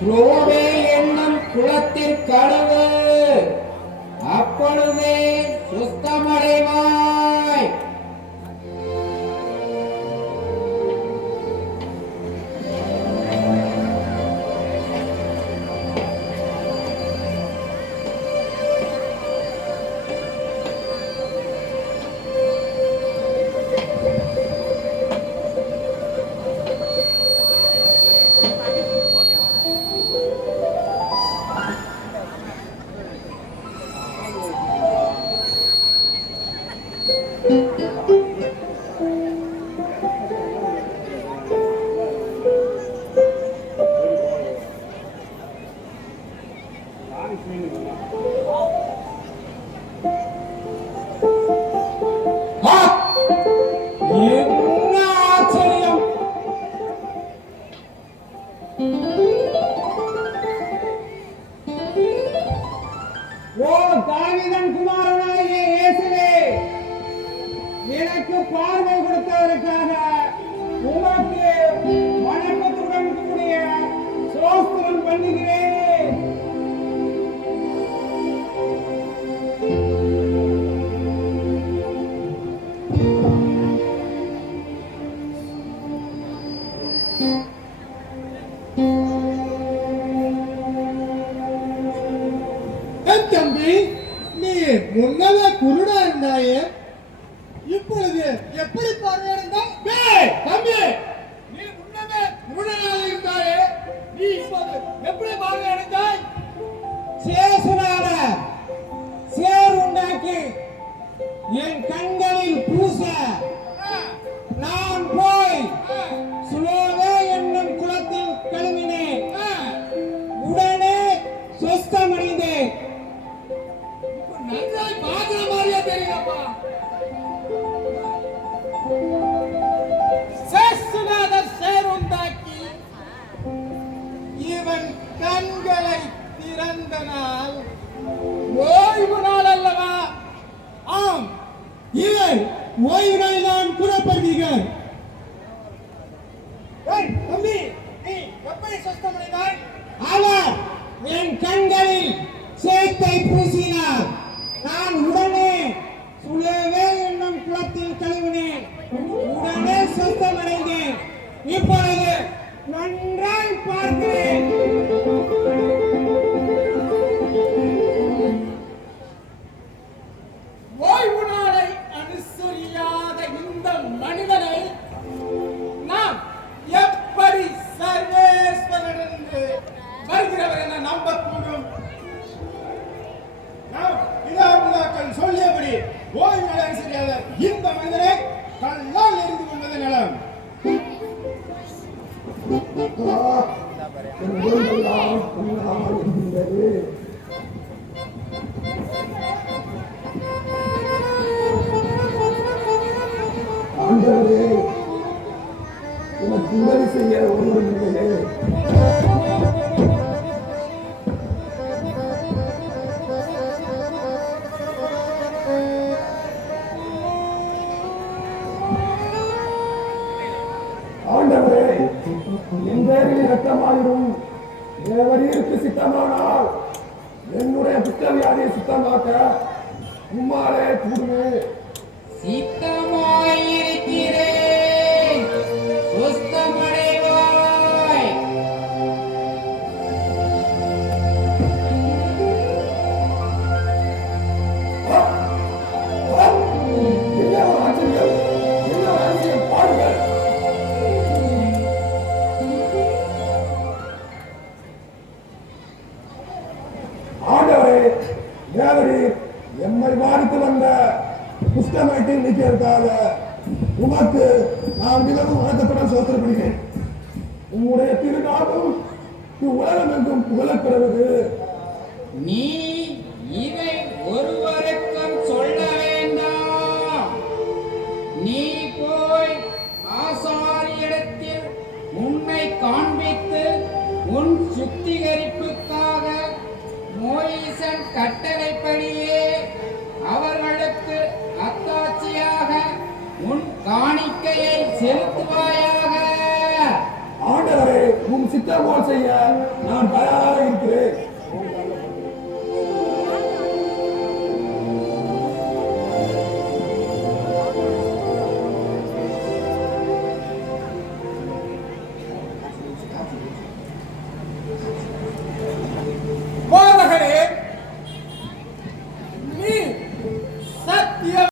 ஸ்லோவே என்னும் குளத்திற்கழுவு, அப்பொழுதே சுத்தமடைவாய். எனக்கு பார்வை கொடுத்ததற்காக உமக்கு வணக்கத்துடன் கூடிய சோஸ்திரம் பண்ணுகிறேன். தம்பி, நீ முன்னவே குருடா இருந்தாயே, இப்பொழுது எப்படி பார்வையடைந்தாய்? தம்பி, நீ முன்னமே குருடனாக இருந்தாயே, நீ இப்போது எப்படி பார்வையடைந்தாய்? சேசுனால சேர் உண்டாக்கி என் கண்களில் பூச நான் போய் சுலோவே என்னும் குளத்தில் கழுவினேன். உடனே சொஸ்தமடைந்தேன். நன்றாய் பாக்குற மாதிரியா தெரியுதப்பா. சேசுநாதர் சேருண்டாக்கி இவன் கண்களை திறந்த நாள் ஓய்வு நாள் அல்லவா? ஆம், இவன் ஓய்வு நாள் தான் புறப்படுகிறார். தம்பி, நீ எப்படி சொஸ்தமடைந்தாய்? அவர் என் கண்களில் சேத்தை பூசினார். நான் உடனே சுலோவே என்னும் குளத்தில் கழுவினேன். உடனே சொஸ்தமடைந்தேன். இப்பொழுது நன்றாய் பார்க்கிறேன். ஓய்வு நாளை அனுசரியாத இந்த மனிதனை நாம் எப்படி சர்வேஸ்வரன் வருகிறவர் என நம்பக்கூடும்? நாம் பிதாக்கள் சொல்லியபடி ஓய்வு நாள் அனுசரியாத இந்த மனிதனை கல்லால் எரிந்து கொள்வது நலம். ஆண்டவரே, எனக்கு உதவி செய்ய ஒருவன் இல்லையே. ஆண்டவரே, என் பேரில் இரக்கமாயிரும். தேவரீருக்கு சித்தமானால் என்னுடைய புத்தவியாதியை சுத்தமாக்க உம்மாலே கூடுவேன். சித்தமாயிருக்கிறேன். சுஸ்தமடைவாய். என்ன ஆச்சரியம், என்ன ஆச்சரியம், பாருங்கள். ஆண்டவரே, தேவரீர் எம்மை பாதித்து வந்த புஷ்டமயத்தை நீக்கியதற்காக உமக்கு நான் மிகவும் வணக்கத்துடன் சோதனைப்படுகிறேன். உம்முடைய திருநாமம் உலகம் எங்கும் புகழப்படுவது. நீ இதை ஒருவருக்கும் சொல்ல வேண்டாம். நீ போய் ஆசாரியரிடத்தில் உன்னை காண்பித்து உன் சுத்திகரிப்புக்காக மோயிசன் கட்டளைப்படியே அவர்களுக்கு அத்தாட்சியாக உன் காணிக்கையை செலுத்துவாயாக. ஆண்டவரே, உம் சித்தம் போல் செய்ய நான் தயாராக இருக்கிறேன்.